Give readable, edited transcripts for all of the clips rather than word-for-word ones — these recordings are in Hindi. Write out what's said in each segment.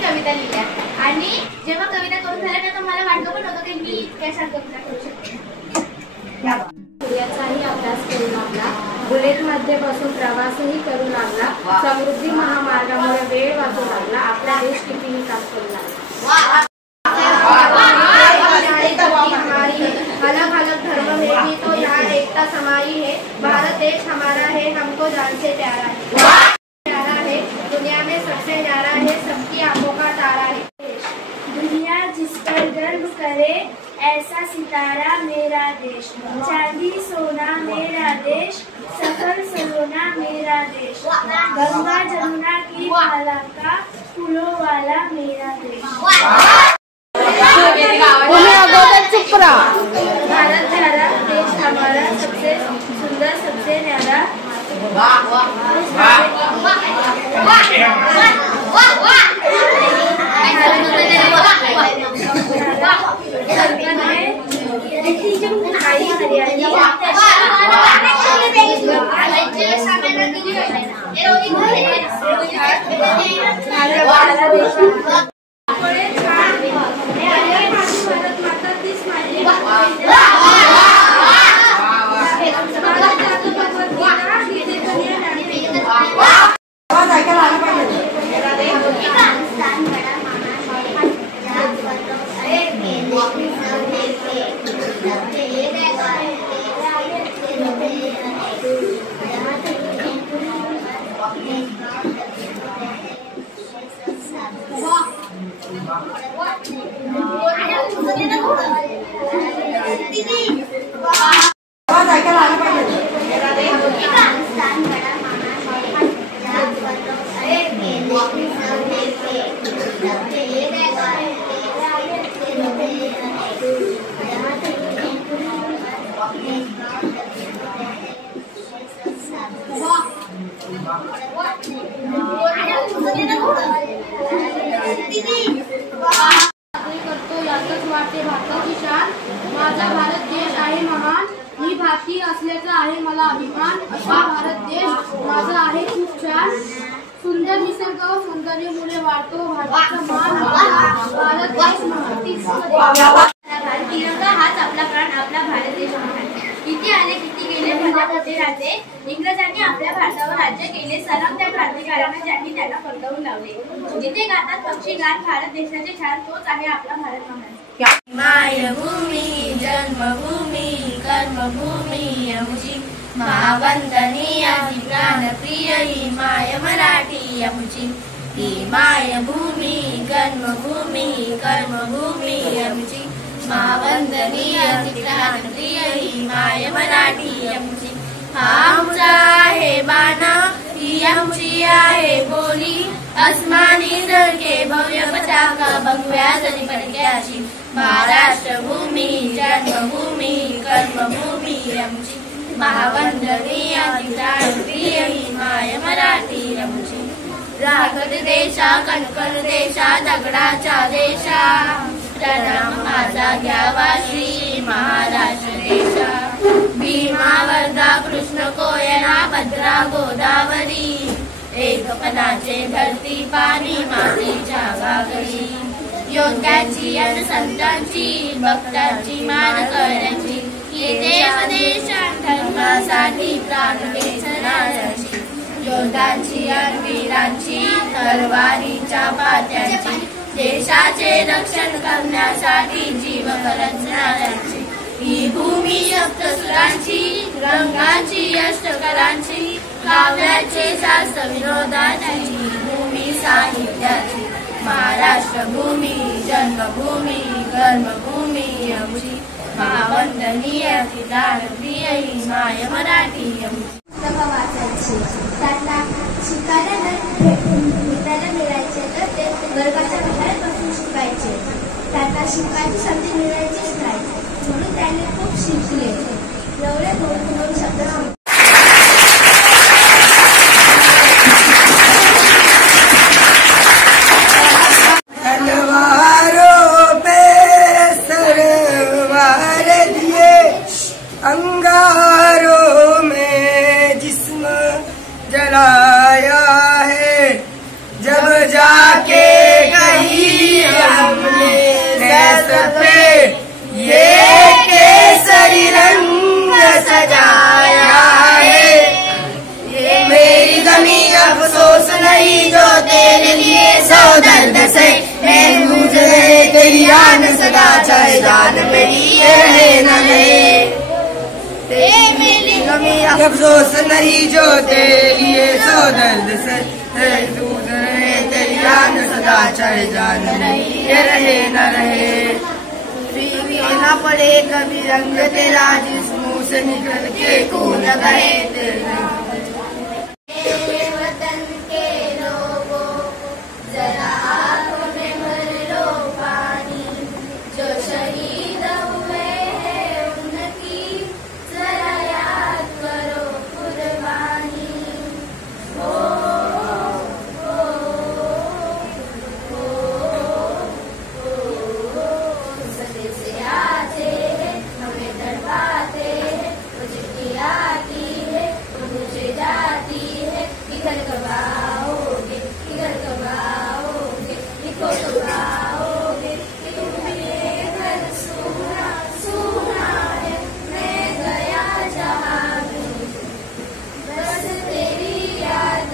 कविता लिहिल्या आणि जेव्हा कविता करून झाल्या तेव्हा मला वाटलं पण नव्हतं की मी इतक्या छान कविता करू शकते. सूर्याचाही अभ्यास करू लागला, बुलेटमध्ये बसून प्रवासही करू लागला, समृद्धी महामार्गामुळे वेळ वाचू लागला, आपला देश किती विकास करू लागला. अलग अलग धर्म में भी तो यहाँ एकता समाई है, भारत देश हमारा है, हमको जान से प्यारा है, प्यारा है, दुनिया में सबसे न्यारा है, सबकी आंखों का तारा है. दुनिया जिस पर गर्व करे ऐसा सितारा मेरा देश, चांदी सोना मेरा देश, सफल सलोना मेरा देश, गंगा जमुना की माला का फूलों वाला मेरा देश. भारत प्यारा देश हमारा, सबसे सुंदर सबसे न्यारा. माझा भारत देश आहे महान, मी भारतीय असल्याचा आहे मला अभिमान. असा भारत देश माझा आहे खूप छान, सुंदर निसर्ग व सौंदर्यामुळे वाढतो भारताचा मान. भारत देश महान, तिरंगा हाच आपला प्राण, आपला भारत देश महान. किती आले किती गेले, मोठे राजे. इंग्रजांनी आपल्या भारतावर राज्य केले. सलाम त्या क्रांतिकारकांना ज्यांनी त्यांना परतवून लावले. जिथे गातात पक्षी गान भारत देशाचे शान, तोच आहे आपला भारत महान. मायभूमी जन्मभूमी कर्मभूमी आमची, महावंदनी आधी प्राणप्रिय ही माय मराठी आमची. ही मायभूमी जन्मभूमी कर्मभूमी आमची, महावंदनी आधी प्राणप्रिय ही माय मराठी आमची. हा आमचा आहे बाणा, ही आमची आहे बोली, अस्मानी जळके भव्य पताका भगव्या जरी पडक्याची. महाराष्ट्र भूमी जन्मभूमी कर्मभूमी आमची, महावंदनी आधी प्राणप्रिय ही माय मराठी आमची. रागड देशा कणकण देशा दगडाच्या देशा, प्रणाम माझा घ्यावा श्री महाराष्ट्र देशा. भीमा वर्धा कृष्ण कोयना भद्रा गोदावरी, एकपणाचे धरती पाणी मातीच्या गागरी. योग्याची आणि संतांची भक्तांची मान करण्याची, देव देशां धर्मासाठी प्राण देणाऱ्याची. योद्धांची आणि वीरांची तलवारीच्या पात्यांची, देशाचे रक्षण करण्यासाठी जीव खर्चणाऱ्यांची. ही भूमी सप्तसुरांची रंगाची अष्टकलांची, काव्याची शास्त्र विनोदाची भूमी साहित्याची. महाराष्ट्र भूमी जन्मभूमी कर्मभूमी आमची, महावंदनी अति प्राणप्रिय ही माय मराठी आमची. पुस्तकं वाचायची, त्यांना शिकायला मिळायला मिळायचे तर ते वर्गाच्या बाहेर बसून शिकायचे. त्यांना शिकायची संधी मिळायचीच नाही, म्हणून त्यांनी खूप शिकले. एवढे दोन शब्द तलवारों पे सरवार दिए, अंगारों में जिस्म जलाया है. जब जाके कहीं हमने देश पे ये केसरी रंग सजाया है. ये मेरी ज़मीं अफसोस नहीं जो तेरे लिए सौ दर्द से मैं जूझ रहे. तेरी आन सदा चाहे जान मेरी ये रहे न रहे. मेरी ज़मीं अफसोस नहीं जो तेरे लिए सौ दर्द से मैं जूझ रहे. तेरी आन सदा चाहे जान मेरी ये रहे न रहे. ना पड़े कभी रंग तेरा जिस मुंह से निकल के खून बहे. वतन के लोगों जरा आंखों में भर लो पानी, जो शहीद हुए हैं उनकी जरा याद करो कुर्बानी. ओ ओ ओ सदे से आते हैं हमें तड़पाते हैं, वो चिट्ठी आती है वो मुझे जाती है. किधर कब आओगे किधर कब आओगे, लिखो कब आओगे कि तुम्हें घर सुना सुना है. मैं गया जहाँ भी बस तेरी याद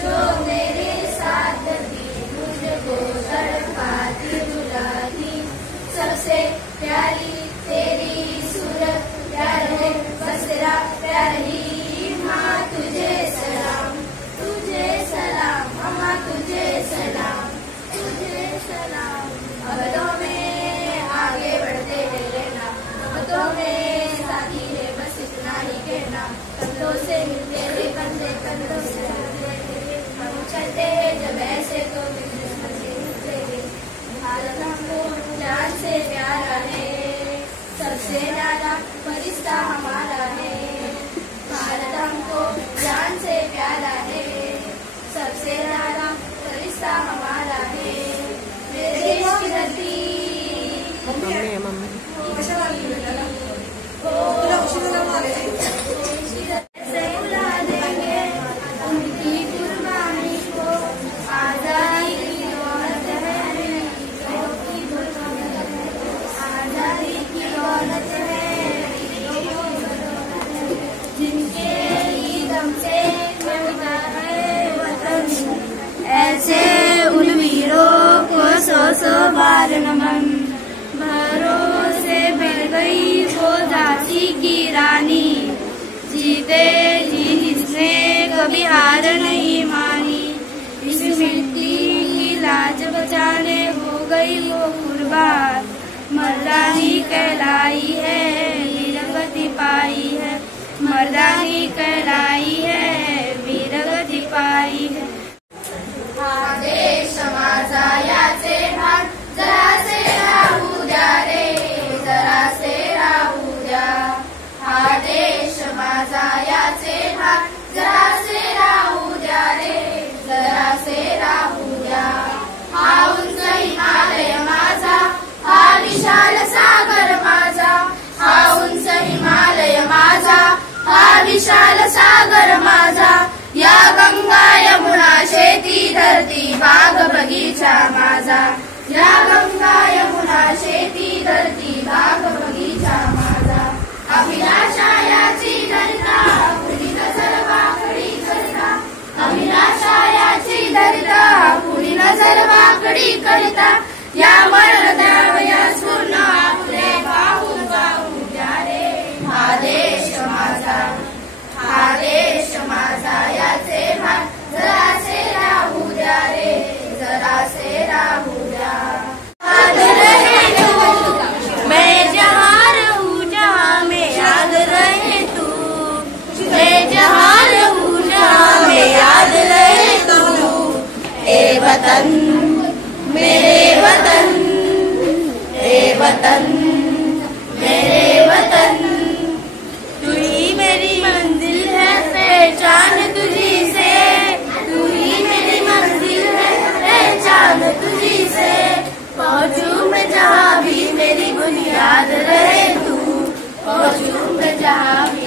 जो मेरे साथ थी, मुझको तड़पाती रुलाती. सबसे प्यारी तेरी सूरत प्यार है, बस तेरा प्यार ही. माँ तुझे सलाम अम्मा तुझे सलाम तुझे सलाम. अबदों में आगे बढ़ते रहना, अबदों में साथी है बस इतना ही कहना. कंधों से मिलते हुए कंधों से हम चलते हैं जब ऐसे तो मिलते. भारत हमको जान से प्यारा है, सबसे ज्यादा फरिश्ता हमारा है. भारत हमको जान से प्यारा है, सबसे ज्यादा फरिश्ता हमारा है. मेरे देश की धरती बुला देंगे उनकी कुर्बानी को. आजादी की दौलत है, आजादी की दौलत है. हार नहीं मानी, इस मिट्टी की लाज बचाने हो गई वो कुर्बान। मर्दानी कहलाई है, वीरगति पाई है, मर्दानी कहलाई है, वीरगति पाई है। हा देश माझा याचे भान जरासे राहू द्या रे, जरासे राहू द्या। हा देश माझा याचे भान जरासे राहू द्या रे, जरासे राहू द्या। हा उंच हिमालय माझा, हा विशाल सागर माझा, हा उंच हिमालय माझा, हा विशाल सागर माझा। या गंगा यमुना शेती धरती बाग बगीचा माझा, या गंगा यमुना शेती धरती बाग बगीचा माझा। अभिलाषा याची धरिता कुणी नजर वाकडी करिता, अभिलाषा याची धरिता कुणी नजर वाकडी करिता। या मरण द्यावयास पूर्ण आपले पाहून जाऊ द्या रे। हा देश माझा, हा देश माझा याचे भान जरासे राहू द्या रे, जरासे राहू द्या। याद रहे तू मैं जहाँ रहूँ, जहाँ मैं याद रहे तू, मैं जहाँ रहूँ जहाँ मैं याद रहे तू। ए वतन मेरे वतन, ए वतन मेरे वतन, तू ही मेरी मंजिल है पहचान तुझी से, तू ही मेरी मंजिल है पहचान तुझी से। पहुँचूं मैं जहाँ भी मेरी बुनियाद रहे तू, पहुँचूं मैं जहाँ भी